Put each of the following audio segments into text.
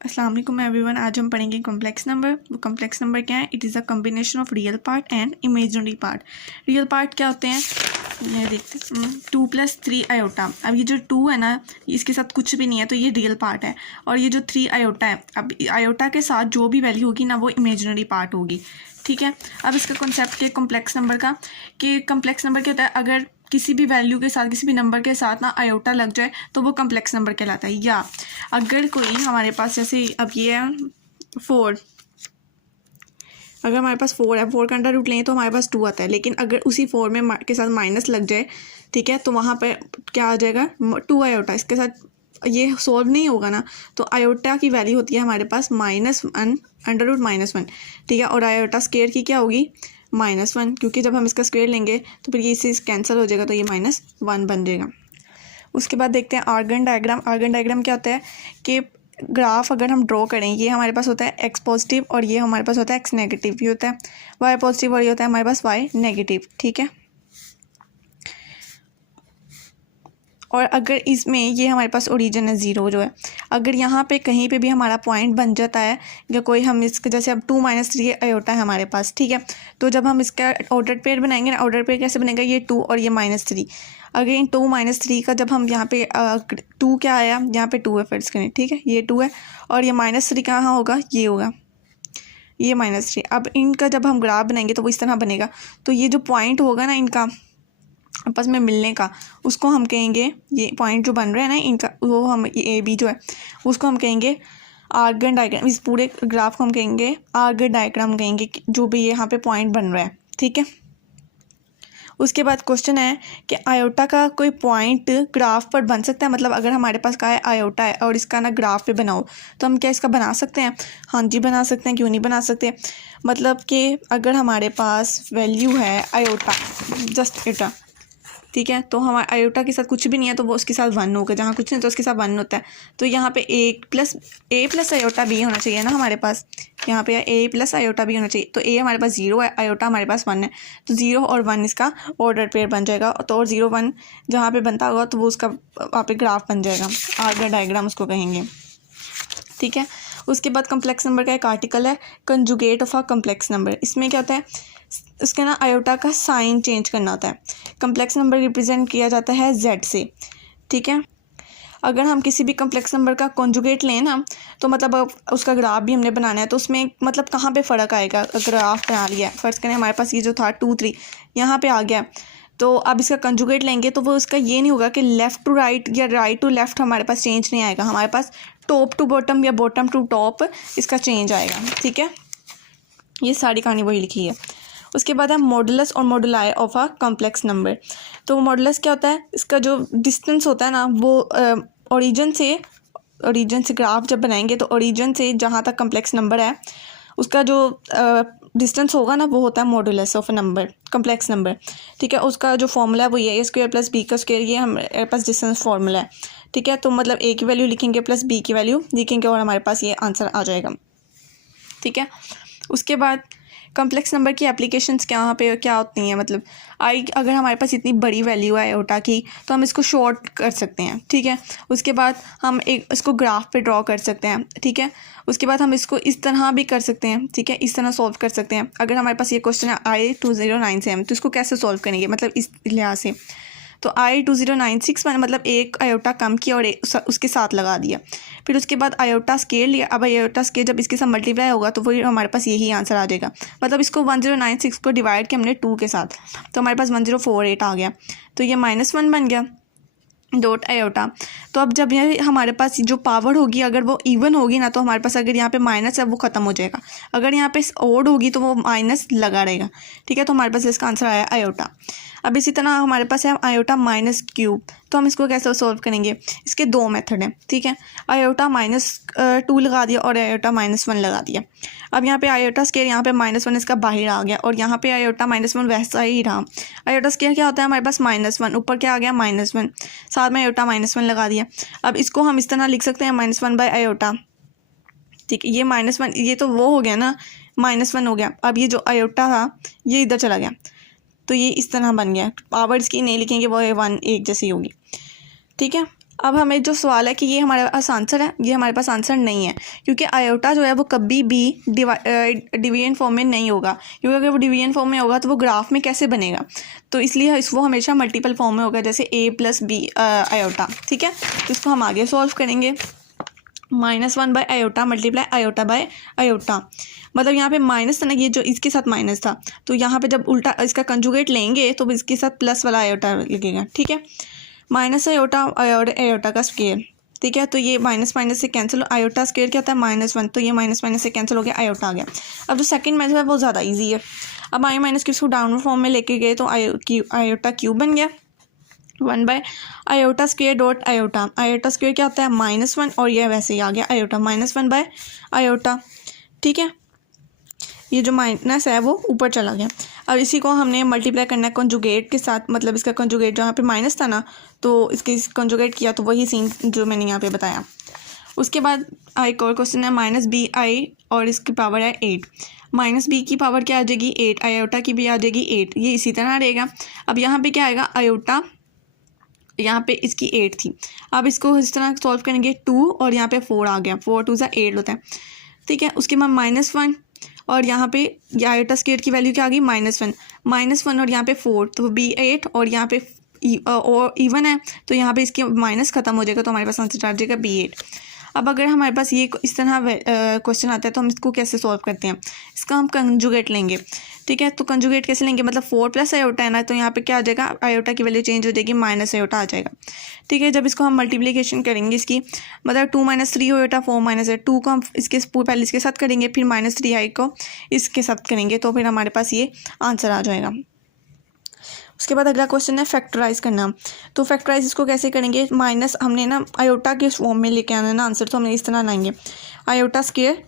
अस्सलाम वालेकुम एवरीवन। आज हम पढ़ेंगे कॉम्प्लेक्स नंबर। वो कॉम्प्लेक्स नंबर क्या है? It is a combination of real part and imaginary part. Real part क्या होते हैं ये देखते हैं। 2 + 3 आयोटा। अब ये जो 2 है ना, इसके साथ कुछ भी नहीं है तो ये रियल पार्ट है। और ये जो 3 आयोटा है, अब आयोटा के साथ जो भी वैल्यू होगी ना वो इमेजिनरी पार्ट होगी। ठीक है। अब इसका कॉन्सेप्ट क्या कॉम्प्लेक्स नंबर का, कि कॉम्प्लेक्स नंबर क्या होता है? अगर किसी भी वैल्यू के साथ, किसी भी नंबर के साथ ना आयोटा लग जाए तो वो कॉम्प्लेक्स नंबर कहलाता है। या अगर कोई हमारे पास, जैसे अब ये है 4, अगर हमारे पास 4 है, 4 का अंडर रूट लें तो हमारे पास 2 आता है। लेकिन अगर उसी 4 में के साथ माइनस लग जाए, ठीक है, तो वहाँ पर क्या आ जाएगा? 2 आयोटा। इसके साथ ये सोल्व नहीं होगा ना, तो आयोटा की वैल्यू होती है हमारे पास -1 अंडर रूट -1। ठीक है। और आयोटा स्क्वायर की क्या होगी? -1, क्योंकि जब हम इसका स्क्वायर लेंगे तो फिर ये इससे कैंसिल हो जाएगा तो ये -1 बन जाएगा। उसके बाद देखते हैं आर्गन डायग्राम। आर्गन डायग्राम क्या होता है कि ग्राफ अगर हम ड्रॉ करें, ये हमारे पास होता है x पॉजिटिव और ये हमारे पास होता है x नेगेटिव। ये होता है y पॉजिटिव और ये होता है हमारे पास y नेगेटिव। ठीक है। और अगर इसमें ये हमारे पास ओरिजिन है 0 जो है, अगर यहाँ पे कहीं पे भी हमारा पॉइंट बन जाता है या कोई हम इसके, जैसे अब 2 - 3 आयोटा है हमारे पास, ठीक है, तो जब हम इसका ऑर्डर पेयर बनाएंगे ना, ऑर्डर पेयर कैसे बनेगा? ये 2 और ये -3। अगर इन 2 - 3 का जब हम यहाँ पे 2 क्या आया? यहाँ पे 2 है फर्स्ट करें। ठीक है, ये 2 है और ये -3 कहाँ होगा? ये होगा, ये -3। अब इनका जब हम ग्राफ बनाएंगे तो वो इस तरह बनेगा। तो ये जो पॉइंट होगा ना इनका आपस में मिलने का, उसको हम कहेंगे, ये पॉइंट जो बन रहा है ना इनका, वो हम ए बी जो है उसको हम कहेंगे आर्गन डायग्राम। इस पूरे ग्राफ को हम कहेंगे आर्गन डायग्राम कहेंगे, जो भी यहाँ पे पॉइंट बन रहा है। ठीक है। उसके बाद क्वेश्चन है कि आयोटा का कोई पॉइंट ग्राफ पर बन सकता है? मतलब अगर हमारे पास का है आयोटा है और इसका ना ग्राफ पे बनाओ, तो हम क्या इसका बना सकते हैं? हाँ जी बना सकते हैं, क्यों नहीं बना सकते। मतलब कि अगर हमारे पास वैल्यू है आयोटा, जस्ट एटा, ठीक है, तो हमारे आयोटा के साथ कुछ भी नहीं है तो वो उसके साथ 1 होगा। जहाँ कुछ नहीं तो उसके साथ 1 होता है। तो यहाँ पे ए प्लस आयोटा बी होना चाहिए ना हमारे पास। यहाँ पे ए प्लस आयोटा बी होना चाहिए। तो ए हमारे पास 0 है, आयोटा हमारे पास 1 है, तो 0 और 1 इसका ऑर्डर पेयर बन जाएगा। तो और 0 1 जहाँ पे बनता होगा तो वो उसका वहाँ पे ग्राफ बन जाएगा, आर्गन डायग्राम उसको कहेंगे। ठीक है। उसके बाद कॉम्प्लेक्स नंबर का एक आर्टिकल है conjugate of a complex number. इसमें क्या होता है? उसके ना आयोटा का साइन चेंज करना होता है। कॉम्प्लेक्स नंबर रिप्रेजेंट किया जाता है Z से। ठीक है। अगर हम किसी भी कॉम्प्लेक्स नंबर का कॉन्जुगेट लें ना, तो मतलब अब उसका ग्राफ भी हमने बनाना है, तो उसमें मतलब कहाँ पे फ़र्क आएगा? ग्राफ बना लिया, फर्स्ट करें हमारे पास ये जो था 2 3 यहाँ पे आ गया, तो अब इसका कंजुगेट लेंगे तो वो उसका ये नहीं होगा कि लेफ़्ट टू राइट या राइट टू लेफ़्ट हमारे पास चेंज नहीं आएगा। हमारे पास टॉप टू बॉटम या बॉटम टू टॉप इसका चेंज आएगा। ठीक है, ये सारी कहानी वही लिखी है। उसके बाद है मॉडुलस और मॉडुलाई ऑफ अ कॉम्प्लेक्स नंबर। तो मॉडुलस क्या होता है? इसका जो डिस्टेंस होता है ना, वो ओरिजिन से ग्राफ जब बनाएंगे तो ओरिजिन से जहाँ तक कॉम्प्लेक्स नंबर है उसका जो डिस्टेंस होगा ना, वो होता है modulus of number, complex number. ठीक है। उसका जो फॉर्मूला है वो ये A² + B का स्क्वायर, ये हमारे पास डिस्टेंस फार्मूला है। ठीक है। तो मतलब A की वैल्यू लिखेंगे प्लस B की वैल्यू लिखेंगे और हमारे पास ये आंसर आ जाएगा। ठीक है। उसके बाद कॉम्प्लेक्स नंबर की एप्लीकेशंस क्या होती हैं? मतलब अगर हमारे पास इतनी बड़ी वैल्यू है आयोटा की तो हम इसको शॉर्ट कर सकते हैं। ठीक है। उसके बाद हम इसको ग्राफ पे ड्रॉ कर सकते हैं। ठीक है। उसके बाद हम इसको इस तरह भी कर सकते हैं। ठीक है, इस तरह सॉल्व कर सकते हैं। अगर हमारे पास ये क्वेश्चन है I2097 तो इसको कैसे सॉल्व करेंगे? मतलब इस लिहाज से, तो I2096 मैंने मतलब एक आयोटा कम किया और उसके साथ लगा दिया। फिर उसके बाद आयोटा स्केल लिया। अब आयोटा स्केल जब इसके साथ मल्टीप्लाई होगा तो वही हमारे पास यही आंसर आ जाएगा। मतलब इसको 1096 को डिवाइड किया हमने 2 के साथ, तो हमारे पास 1048 आ गया। तो ये -1 बन गया डॉट आयोटा। तो अब जब ये हमारे पास जो पावर होगी अगर वो इवन होगी ना, तो हमारे पास अगर यहाँ पे माइनस है वो ख़त्म हो जाएगा। अगर यहाँ पे ओड होगी तो वो माइनस लगा रहेगा। ठीक है। तो हमारे पास इसका आंसर आया आयोटा। अब इसी तरह हमारे पास है आयोटा -3, तो हम इसको कैसे सॉल्व करेंगे? इसके 2 मेथड हैं। ठीक है। आयोटा -2 लगा दिया और आयोटा -1 लगा दिया। अब यहाँ पे आयोटा स्केयर, यहाँ पे -1 इसका बाहर आ गया और यहाँ पे आयोटा -1 वैसा ही रहा। आयोटा स्केयर क्या होता है? हमारे पास -1, ऊपर क्या आ गया? -1, साथ में आयोटा -1 लगा दिया। अब इसको हम इस तरह लिख सकते हैं -1/आयोटा। ठीक है, ये -1 ये तो वो हो गया ना, -1 हो गया। अब ये जो आयोटा था ये इधर चला गया, तो ये इस तरह बन गया। पावर्स की नहीं लिखेंगे, वो 1 एक जैसी होगी। ठीक है। अब हमें जो सवाल है कि ये हमारे पास आंसर है, ये हमारे पास आंसर नहीं है, क्योंकि आयोटा जो है वो कभी भी डिवीजन फॉर्म में नहीं होगा, क्योंकि अगर वो डिवीजन फॉर्म में होगा तो वो ग्राफ में कैसे बनेगा, तो इसलिए वो हमेशा मल्टीपल फॉर्म में होगा, जैसे a + b आयोटा। ठीक है, तो इसको हम आगे सॉल्व करेंगे। -1 by iota multiply iota by iota, मतलब यहाँ पे माइनस था ना, ये जो इसके साथ माइनस था, तो यहाँ पे जब उल्टा इसका कंजुगेट लेंगे तो इसके साथ प्लस वाला आयोटा लगेगा। ठीक है, माइनस आयोटा और आयोटा का स्क्वायर। ठीक है, तो ये माइनस माइनस से कैंसिल, आयोटा स्क्वायर क्या होता है -1, तो ये माइनस माइनस से कैंसिल हो गया, आयोटा आ गया। अब जो सेकंड मेथड है वो ज़्यादा इजी है। अब आई माइनस क्यूब को डाउनवर्ड फॉर्म में लेके गए तो आयोटा क्यूब बन गया 1 by iota square dot iota. Iota square क्या होता है -1, और ये वैसे ही आ गया आयोटा -1 बाय आयोटा। ठीक है, ये जो माइनस है वो ऊपर चला गया। अब इसी को हमने मल्टीप्लाई करना है कंजुगेट के साथ, मतलब इसका कंजुगेट जहाँ पे माइनस था ना, तो इसके कंजुगेट किया तो वही सीन जो मैंने यहाँ पे बताया। उसके बाद एक और क्वेश्चन है -bi और इसकी पावर है 8। -b की पावर क्या आ जाएगी 8, आयोटा की भी आ जाएगी 8, ये इसी तरह रहेगा। अब यहाँ पे क्या आएगा आयोटा, यहाँ पे इसकी 8 थी, अब इसको इस तरह सॉल्व करेंगे 2 और यहाँ पे 4 आ गया, 4 2 = 8 होता है। ठीक है, उसके बाद -1 और यहाँ पे आयोटा स्क्वायर की वैल्यू क्या आ गई -1 और यहाँ पे 4, तो b8 और यहाँ पे और इवन है तो यहाँ पे इसके माइनस ख़त्म हो जाएगा, तो हमारे पास आंसर आ जाएगा b8। अब अगर हमारे पास ये इस तरह क्वेश्चन आता है तो हम इसको कैसे सॉल्व करते हैं, इसका हम कंजुगेट लेंगे। ठीक है, तो कंजुगेट कैसे लेंगे, मतलब 4 + आयोटा है ना, तो यहाँ पे क्या आ जाएगा आयोटा की वैल्यू चेंज हो जाएगी, माइनस आयोटा आ जाएगा। ठीक है, जब इसको हम मल्टीप्लिकेशन करेंगे इसकी, मतलब 2 - 3 आयोटा 4 - 2 को हम इसके पहले इसके साथ करेंगे, फिर -3i को इसके साथ करेंगे, तो फिर हमारे पास ये आंसर आ जाएगा। उसके बाद अगला क्वेश्चन है फैक्टराइज करना। तो फैक्टराइज इसको कैसे करेंगे, माइनस हमने ना आयोटा के फॉर्म में लेके आना है ना आंसर, तो हमने इस तरह लाएंगे आयोटा स्क्वायर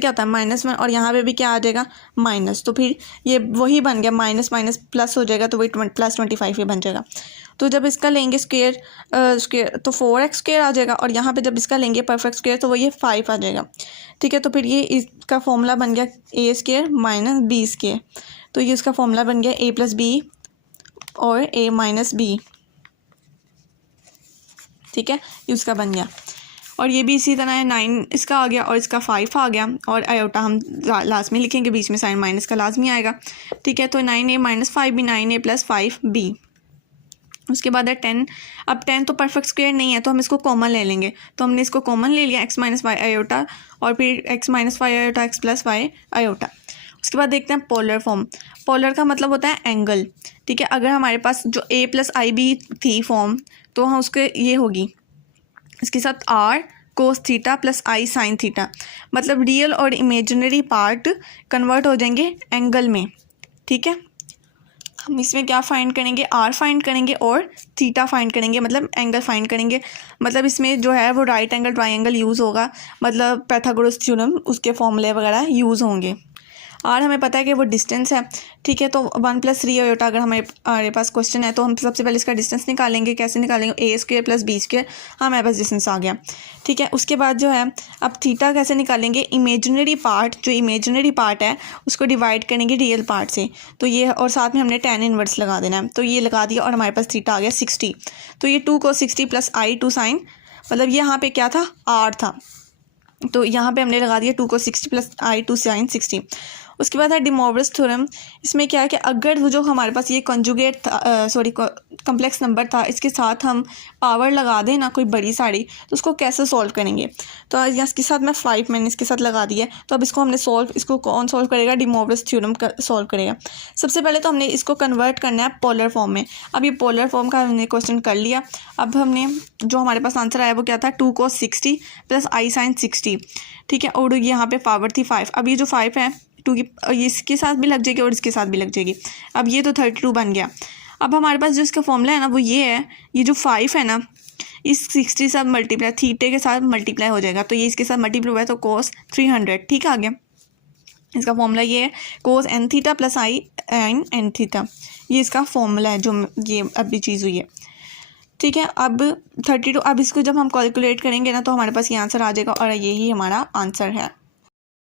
क्या होता है -1 और यहाँ पे भी क्या आ जाएगा माइनस, तो फिर ये वही बन गया माइनस माइनस प्लस हो जाएगा, तो वही +25 ही बन जाएगा। तो जब इसका लेंगे स्क्वायर तो 4x स्क्वायर आ जाएगा, और यहाँ पे जब इसका लेंगे परफेक्ट स्क्वायर तो वो ये 5 आ जाएगा। ठीक है, तो फिर ये इसका फॉर्मूला बन गया a² - b स्क्वायर, तो ये इसका फॉर्मूला बन गया a + b और a - b। ठीक है, ये उसका बन गया, और ये भी इसी तरह है 9 इसका आ गया और इसका 5 आ गया, और आयोटा हम लास्ट में लिखेंगे, बीच में साइन माइनस का लाजमी आएगा। ठीक है, तो 9a - 5b 9a + 5b। उसके बाद है 10। अब 10 तो परफेक्ट स्क्वायर नहीं है, तो हम इसको कॉमन ले लेंगे, तो हमने इसको कॉमन ले लिया x - y आयोटा, और फिर x - y iota x + y iota. उसके बाद देखते हैं पोलर फॉर्म। पोलर का मतलब होता है एंगल। ठीक है, अगर हमारे पास जो a + ib थी फॉर्म, तो हम उसके ये होगी इसके साथ r cos theta + i sin theta, मतलब रियल और इमेजिनरी पार्ट कन्वर्ट हो जाएंगे एंगल में। ठीक है, हम इसमें क्या फाइंड करेंगे, r फाइंड करेंगे और थीटा फाइंड करेंगे, मतलब एंगल फाइंड करेंगे। मतलब इसमें जो है वो राइट एंगल ट्राइंगल यूज़ होगा, मतलब पैथागोरस थ्योरम उसके फॉर्मूले वगैरह यूज़ होंगे। और हमें पता है कि वो डिस्टेंस है। ठीक है, तो 1 + 3 आयोटा अगर हमारे पास क्वेश्चन है, तो हम सबसे पहले इसका डिस्टेंस निकालेंगे। कैसे निकालेंगे, a² + b², हमारे पास डिस्टेंस आ गया। ठीक है, उसके बाद जो है अब थीटा कैसे निकालेंगे, इमेजिनरी पार्ट है उसको डिवाइड करेंगे रियल पार्ट से, तो ये, और साथ में हमने tan इनवर्स लगा देना है, तो ये लगा दिया और हमारे पास थीटा आ गया 60। तो ये 2 cos 60 + i 2 sin, मतलब ये यहाँ पे क्या था r था, तो यहाँ पे हमने लगा दिया 2 cos 60 + i 2 sin 60। उसके बाद है डी मोवरेज थ्योरम। इसमें क्या है कि अगर वो जो हमारे पास ये कंजुगेट कम्प्लेक्स नंबर था, इसके साथ हम पावर लगा दें ना कोई बड़ी सारी, तो उसको कैसे सॉल्व करेंगे। तो इसके साथ मैं 5 मैंने इसके साथ लगा दिया, तो अब इसको हमने इसको कौन सॉल्व करेगा, डी मोवरेज थ्योरम सॉल्व करेगा। सबसे पहले तो हमने इसको कन्वर्ट करना है पोलर फॉर्म में। अब ये पोलर फॉर्म का हमने क्वेश्चन कर लिया। अब हमने जो हमारे पास आंसर आया वो क्या था, 2 cos 60 + i sin 60। ठीक है, और यहाँ पे पावर थी 5। अब ये जो 5 है 2 की, इसके साथ भी लग जाएगी और इसके साथ भी लग जाएगी। अब ये तो 32 बन गया। अब हमारे पास जो इसका फॉर्मूला है ना वो ये है, ये जो 5 है ना इस 60 के साथ मल्टीप्लाई, थीटे के साथ मल्टीप्लाई हो जाएगा, तो ये इसके साथ मल्टीप्लाई हुआ है तो cos 300। ठीक आ गया, इसका फॉर्मूला ये है cos n theta + i sin n theta, ये इसका फॉर्मूला है जो ये अभी चीज़ हुई है। ठीक है, अब 32, अब इसको जब हम कैलकुलेट करेंगे ना तो हमारे पास ये आंसर आ जाएगा, और यही हमारा आंसर है।